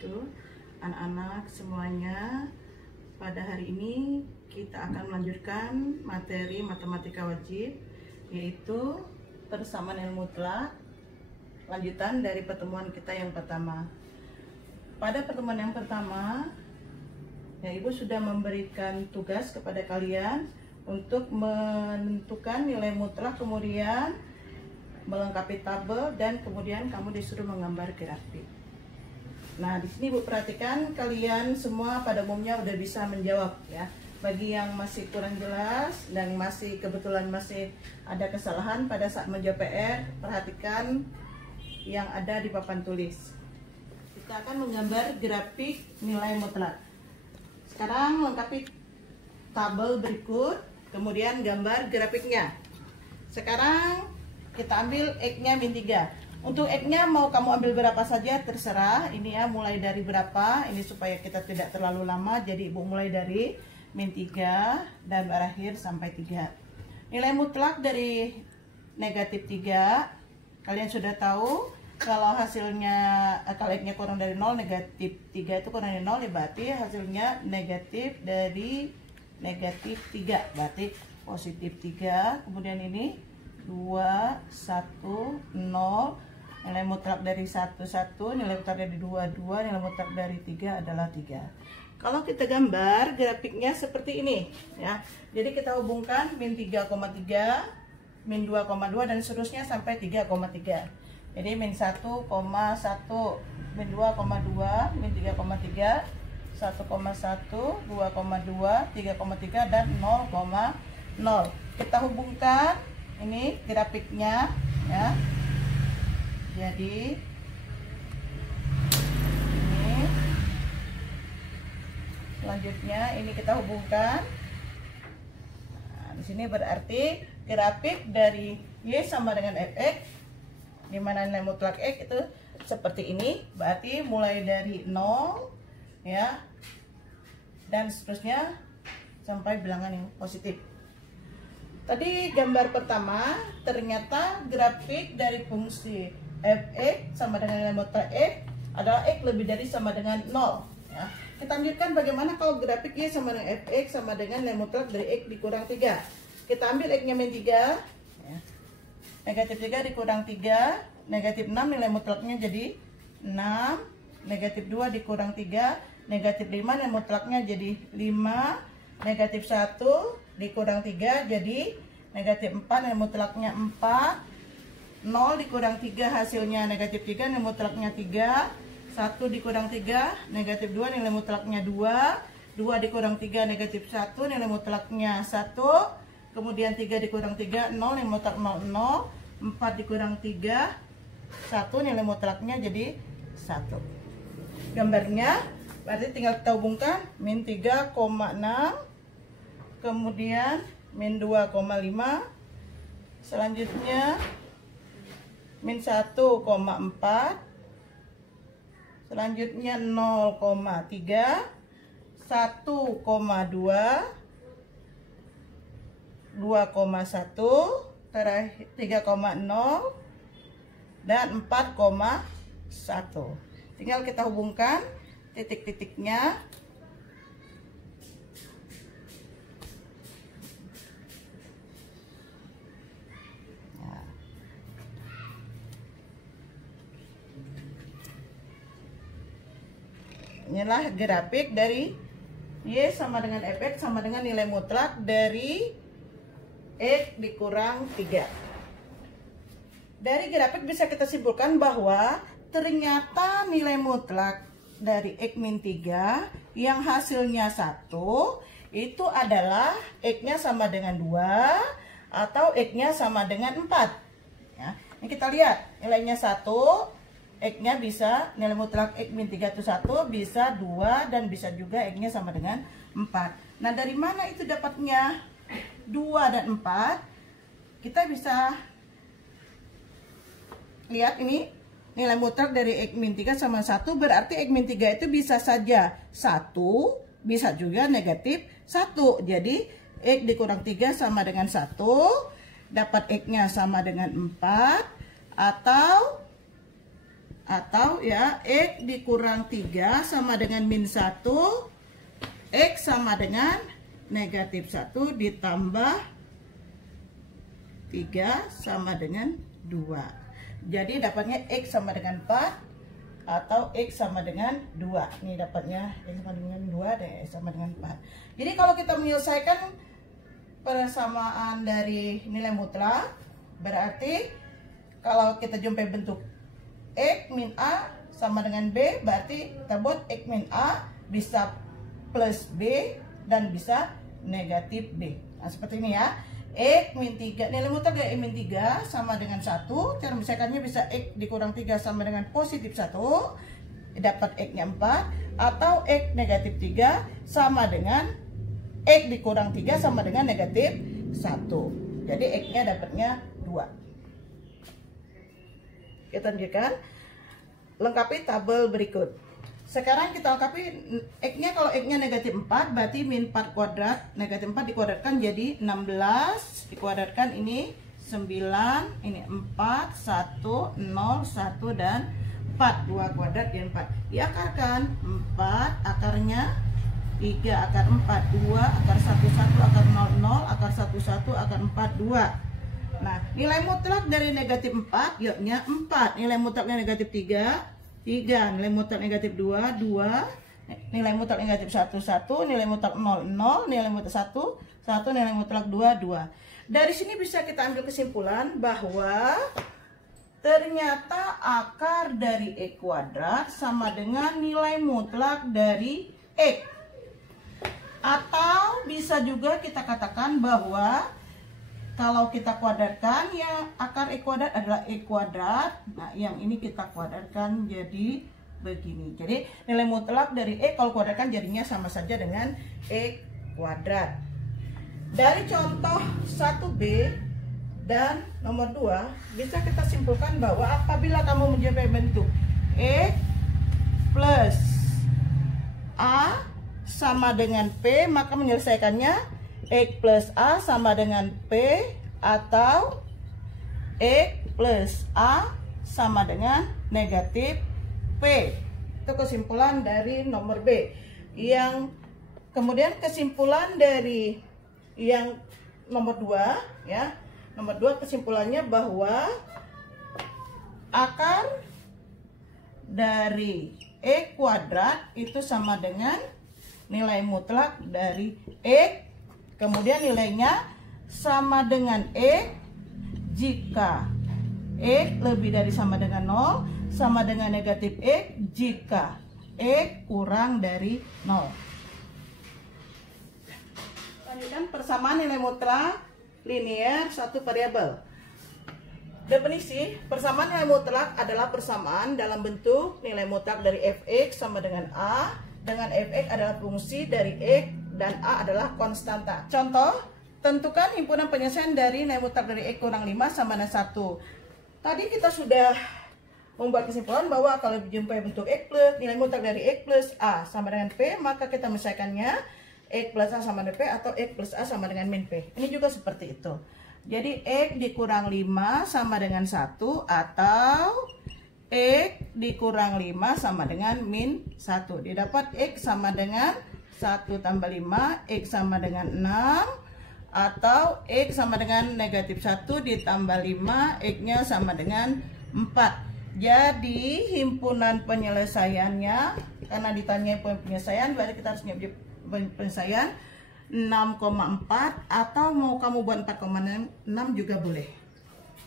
wabarakatuh. Anak-anak semuanya, pada hari ini kita akan melanjutkan materi matematika wajib, yaitu persamaan nilai mutlak, lanjutan dari pertemuan kita yang pertama. Pada pertemuan yang pertama, ya, Ibu sudah memberikan tugas kepada kalian untuk menentukan nilai mutlak, kemudian melengkapi tabel, dan kemudian kamu disuruh menggambar grafik. Nah, di sini Ibu perhatikan kalian semua pada umumnya udah bisa menjawab ya. Bagi yang masih kurang jelas dan masih kebetulan masih ada kesalahan pada saat menjawab PR, perhatikan yang ada di papan tulis. Kita akan menggambar grafik nilai mutlak. Sekarang lengkapi tabel berikut, kemudian gambar grafiknya. Sekarang kita ambil X-nya -3. Untuk X-nya mau kamu ambil berapa saja terserah. Ini ya, mulai dari berapa. Ini supaya kita tidak terlalu lama. Jadi Ibu mulai dari -3 dan berakhir sampai 3. Nilai mutlak dari -3. Kalian sudah tahu kalau hasilnya, kalau X-nya kurang dari 0, -3 itu kurang dari 0, ya berarti hasilnya negatif dari -3. Berarti positif 3. Kemudian ini 2, 1, 0. Nilai mutlak dari 1, 1. Nilai mutlak dari 2, 2. Nilai mutlak dari 3 adalah 3. Kalau kita gambar grafiknya seperti ini ya. Jadi kita hubungkan -3,3, -2,2 dan seterusnya sampai 3,3. Jadi -1,1, -2,2, -3,3, 1,1, 2,2, 3,3 dan 0,0. Kita hubungkan ini grafiknya ya. Jadi ini selanjutnya ini kita hubungkan. Nah, di sini berarti grafik dari Y sama dengan Fx, di mana nilai mutlak X itu seperti ini. Berarti mulai dari 0 ya dan seterusnya sampai bilangan yang positif. Tadi gambar pertama ternyata grafik dari fungsi Fx sama dengan nilai mutlak X adalah X lebih dari sama dengan 0 ya. Kita lanjutkan bagaimana kalau grafik Y sama dengan Fx sama dengan nilai mutlak dari X dikurang 3. Kita ambil X-nya -3 ya. Negatif 3 dikurang 3, negatif 6, nilai mutlaknya jadi 6. Negatif 2 dikurang 3, negatif 5, nilai mutlaknya jadi 5. Negatif 1 dikurang 3 jadi negatif 4, nilai mutlaknya 4. 0 dikurang 3 hasilnya negatif 3, nilai mutlaknya 3. 1 dikurang 3 negatif 2, nilai mutlaknya 2. 2 dikurang 3 negatif 1, nilai mutlaknya 1. Kemudian 3 dikurang 3 0, nilai mutlak 0, 0. 4 dikurang 3 1, nilai mutlaknya jadi 1. Gambarnya berarti tinggal kita hubungkan -3,6, kemudian -2,5, selanjutnya -1,4, selanjutnya 0,3, 1,2, 2,1, terakhir 3,0 dan 4,1. Tinggal kita hubungkan titik-titiknya. Nah. Inilah grafik dari Y sama dengan Fx sama dengan nilai mutlak dari X dikurang 3. Dari grafik bisa kita simpulkan bahwa ternyata nilai mutlak dari X-3 yang hasilnya 1 itu adalah X-nya sama dengan 2 atau X-nya sama dengan 4 ya. Ini kita lihat nilainya 1, X-nya bisa, nilai mutlak X-3 itu 1, bisa 2 dan bisa juga X-nya sama dengan 4. Nah, dari mana itu dapatnya 2 dan 4? Kita bisa lihat ini nilai mutlak dari X-3 sama 1, berarti X-3 itu bisa saja 1, bisa juga negatif 1. Jadi X dikurang 3 sama dengan 1, dapat X-nya sama dengan 4, atau ya X dikurang 3 sama dengan min 1, X sama dengan negatif 1 ditambah 3 sama dengan 2. Jadi dapatnya X sama dengan 4 atau X sama dengan 2. Ini dapatnya X sama dengan 2 dan X sama dengan 4. Jadi kalau kita menyelesaikan persamaan dari nilai mutlak, berarti kalau kita jumpai bentuk X min A sama dengan B, berarti kita buat X min A bisa plus B dan bisa negatif B. Nah, seperti ini ya. X min 3, nilai mutlak dari X min 3 sama dengan 1. Cara misalkannya bisa X dikurang 3 sama dengan positif 1, dapat X nya 4. Atau X negatif 3 sama dengan X dikurang 3 sama dengan negatif 1. Jadi X nya dapatnya 2. Kita lanjutkan, lengkapi tabel berikut. Sekarang kita lengkapi X-nya. Kalau X-nya negatif 4, berarti min 4 kuadrat, negatif 4 dikuadratkan jadi 16, dikuadratkan ini 9, ini 4, 1, 0, 1, dan 4, 2 kuadrat dan 4. Diakarkan, 4 akarnya 3, akar 4, 2, akar 1, 1, akar 0, 0, akar 1, 1, akar 4, 2. Nah, nilai mutlak dari negatif 4, yuknya 4. Nilai mutlaknya negatif 3, 3. Nilai mutlak negatif 2, 2. Nilai mutlak negatif 1, 1. Nilai mutlak 0, 0. Nilai mutlak 1, 1. Nilai mutlak 2, 2. Dari sini bisa kita ambil kesimpulan bahwa ternyata akar dari X kuadrat sama dengan nilai mutlak dari X. Atau bisa juga kita katakan bahwa kalau kita kuadratkan, ya akar X kuadrat adalah X kuadrat. Nah, yang ini kita kuadratkan jadi begini. Jadi nilai mutlak dari X kalau kuadratkan jadinya sama saja dengan X kuadrat. Dari contoh 1B dan nomor 2, bisa kita simpulkan bahwa apabila kamu menjumpai bentuk X plus A sama dengan P, maka menyelesaikannya X plus A sama dengan P atau X plus A sama dengan negatif P. Itu kesimpulan dari nomor B. Yang kemudian kesimpulan dari yang nomor 2 ya. Nomor 2 kesimpulannya bahwa akar dari X kuadrat itu sama dengan nilai mutlak dari X. Kemudian nilainya sama dengan X jika X lebih dari sama dengan 0, sama dengan negatif X jika X kurang dari 0. Lanjutkan persamaan nilai mutlak linear satu variabel. Definisi persamaan nilai mutlak adalah persamaan dalam bentuk nilai mutlak dari fx sama dengan A, dengan fx adalah fungsi dari x dan A adalah konstanta. Contoh, tentukan himpunan penyelesaian dari nilai mutlak dari X kurang 5 sama dengan 1. Tadi kita sudah membuat kesimpulan bahwa kalau dijumpai bentuk X plus, nilai mutlak dari X plus A sama dengan P, maka kita menyelesaikannya X plus A sama dengan P atau X plus A sama dengan min P. Ini juga seperti itu. Jadi X dikurang 5 sama dengan 1 atau X dikurang 5 sama dengan min 1. Didapat X sama dengan 1 tambah 5, X sama dengan 6, atau X sama dengan negatif 1 ditambah 5, X nya sama dengan 4. Jadi himpunan penyelesaiannya, karena ditanya himpunan penyelesaian, berarti kita harus nyebut penyelesaian 6,4, atau mau kamu buat 4,6 juga boleh.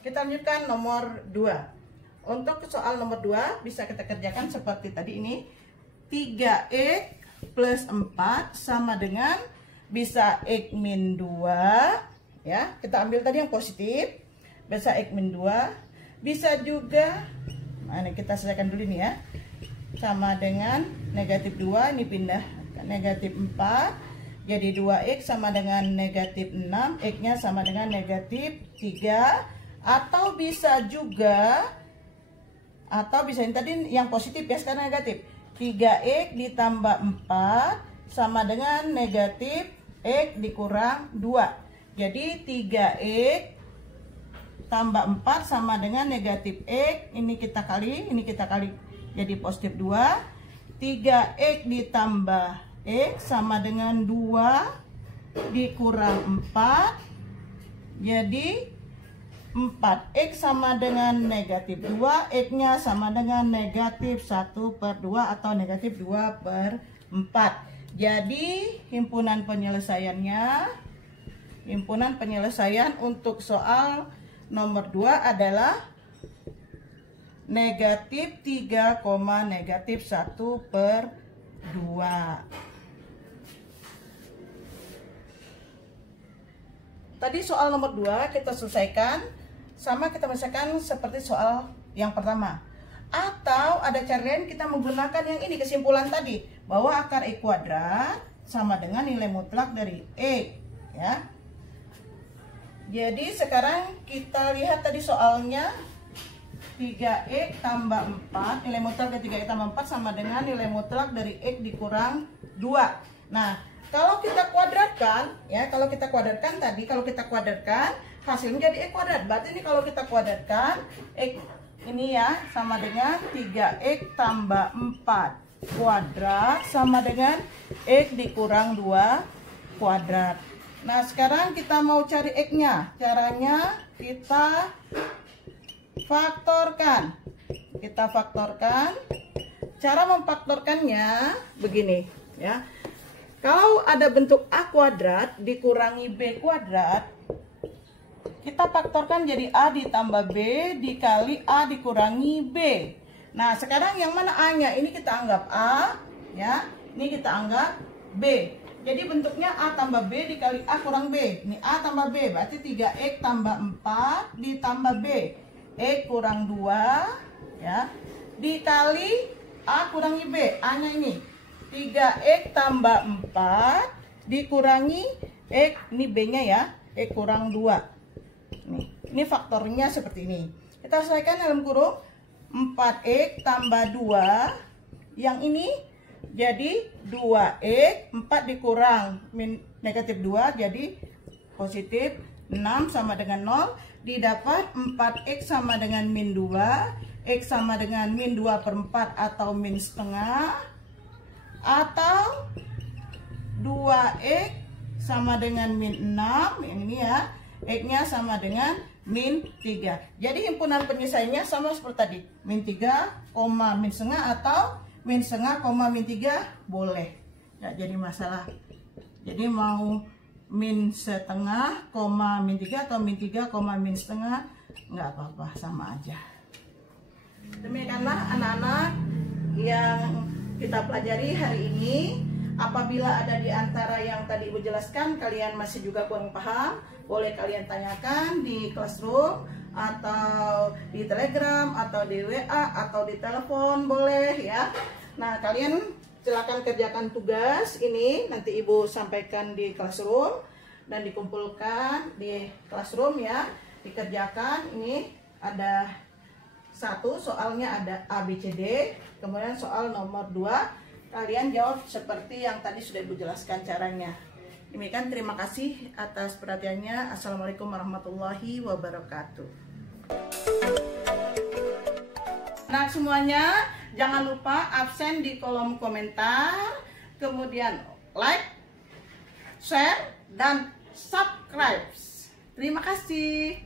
Kita lanjutkan nomor 2. Untuk soal nomor 2 bisa kita kerjakan seperti tadi ini. 3X plus 4 sama dengan bisa X min 2 ya, kita ambil tadi yang positif, bisa X min 2, bisa juga, nah ini kita selesaikan dulu ini ya, sama dengan negatif 2, ini pindah ke negatif 4, jadi 2X sama dengan negatif 6, X nya sama dengan negatif 3, atau bisa juga, atau bisa ini tadi yang positif ya, sekarang negatif, 3X ditambah 4 sama dengan negatif X dikurang 2. Jadi 3X tambah 4 sama dengan negatif X. Ini kita kali jadi positif 2. 3X ditambah X sama dengan 2 dikurang 4. Jadi 4X sama dengan negatif 2, X-nya sama dengan negatif 1/2 atau negatif 2/4. Jadi himpunan penyelesaian untuk soal nomor 2 adalah negatif 3, negatif 1/2. Tadi soal nomor 2 kita selesaikan. Sama kita misalkan seperti soal yang pertama. Atau ada cara lain kita menggunakan yang ini, kesimpulan tadi, bahwa akar X kuadrat sama dengan nilai mutlak dari X, ya. Jadi sekarang kita lihat tadi soalnya 3X tambah 4, nilai mutlak dari 3X tambah 4 sama dengan nilai mutlak dari X dikurang 2. Nah, kalau kita kuadratkan, ya, kalau kita kuadratkan hasilnya jadi X kuadrat. Berarti ini kalau kita kuadratkan X ini ya sama dengan 3X tambah 4 kuadrat sama dengan X dikurang 2 kuadrat. Nah, sekarang kita mau cari X-nya. Caranya kita faktorkan. Cara memfaktorkannya begini, ya. Kalau ada bentuk A kuadrat dikurangi B kuadrat, kita faktorkan jadi A ditambah B dikali A dikurangi B. Nah, sekarang yang mana A-nya? Ini kita anggap A, ya. Ini kita anggap B. Jadi bentuknya A tambah B dikali A kurang B. Ini A tambah B, berarti 3X tambah 4 ditambah B. X kurang 2, ya. Dikali A kurangi B. A-nya ini 3X tambah 4 dikurangi X, ini B-nya ya, X kurang 2. Ini faktornya seperti ini. Kita selesaikan dalam kurung 4X tambah 2. Yang ini jadi 2X, 4 dikurang negatif 2 jadi positif 6 sama dengan 0. Didapat 4X sama dengan min 2, X sama dengan min 2/4 atau min setengah, atau 2X sama dengan min 6, yang ini ya, X-nya sama dengan min 3. Jadi himpunan penyelesaiannya sama seperti tadi, min 3, min setengah atau min setengah, min 3 boleh. Nggak jadi masalah. Jadi mau min setengah, min 3 atau min 3, min setengah, nggak apa-apa, sama aja. Demikianlah anak-anak yang kita pelajari hari ini. Apabila ada di antara yang tadi Ibu jelaskan kalian masih juga kurang paham, boleh kalian tanyakan di classroom atau di Telegram atau di WA atau di telepon, boleh ya. Nah, kalian silakan kerjakan tugas ini, nanti Ibu sampaikan di classroom dan dikumpulkan di classroom ya, dikerjakan. Ini ada satu soalnya, ada A, B, C, D. Kemudian soal nomor 2 kalian jawab seperti yang tadi sudah Ibu jelaskan caranya. Demikian, terima kasih atas perhatiannya. Assalamualaikum warahmatullahi wabarakatuh. Nah semuanya, jangan lupa absen di kolom komentar, kemudian like, share, dan subscribe. Terima kasih.